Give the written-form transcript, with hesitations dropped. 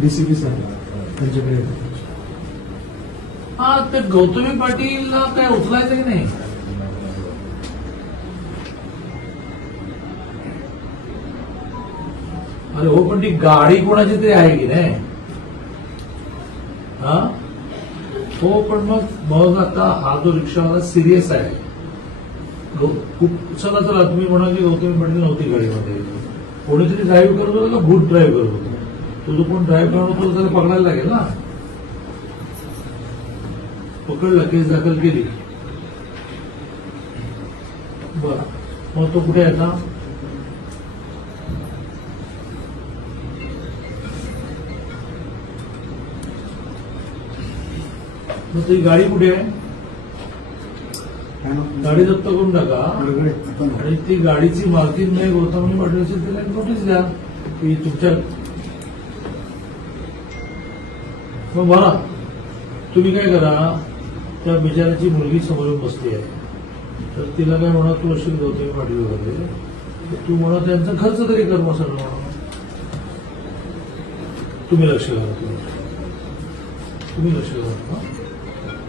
DCP साहेब त्यांच्याकडे येतो. हा ते गौतमी पाटीलला काय उचलायचं की नाही? अरे हो, पण ती गाडी कोणाची तरी आहे की नाही? हा हो, पण मग आता हा जो रिक्षावाला सिरियस आहे. खूप चला तुम्ही म्हणाल की गौतमी पाटील नव्हती गाडीमध्ये, कोणीतरी ड्राईव्ह करत होतं का भूत ड्राईव्ह करत होतं? तो जो कोण ड्राईव्ह करत होतो त्याला पकडायला लागेल ना. पकडला, केस दाखल केली. बरं, मग तो कुठे आहे आता? मग ती गाडी कुठे आहे? गाडी जप्त करून टाका आणि ती गाडीची मालकीन नाही गौतमी पाटील असेल तिला नोटीस द्या की तुमच्या. मग मला तुम्ही काय करा, त्या बिचाराची मुलगी समोरून बसली आहे, तर तिला काय म्हणा, तू असेल गौतमी पाटील वगैरे, तू म्हणा त्यांचा खर्च तरी कर मग सगळं म्हणा. तुम्ही लक्ष घाला, तुम्ही लक्ष घाला.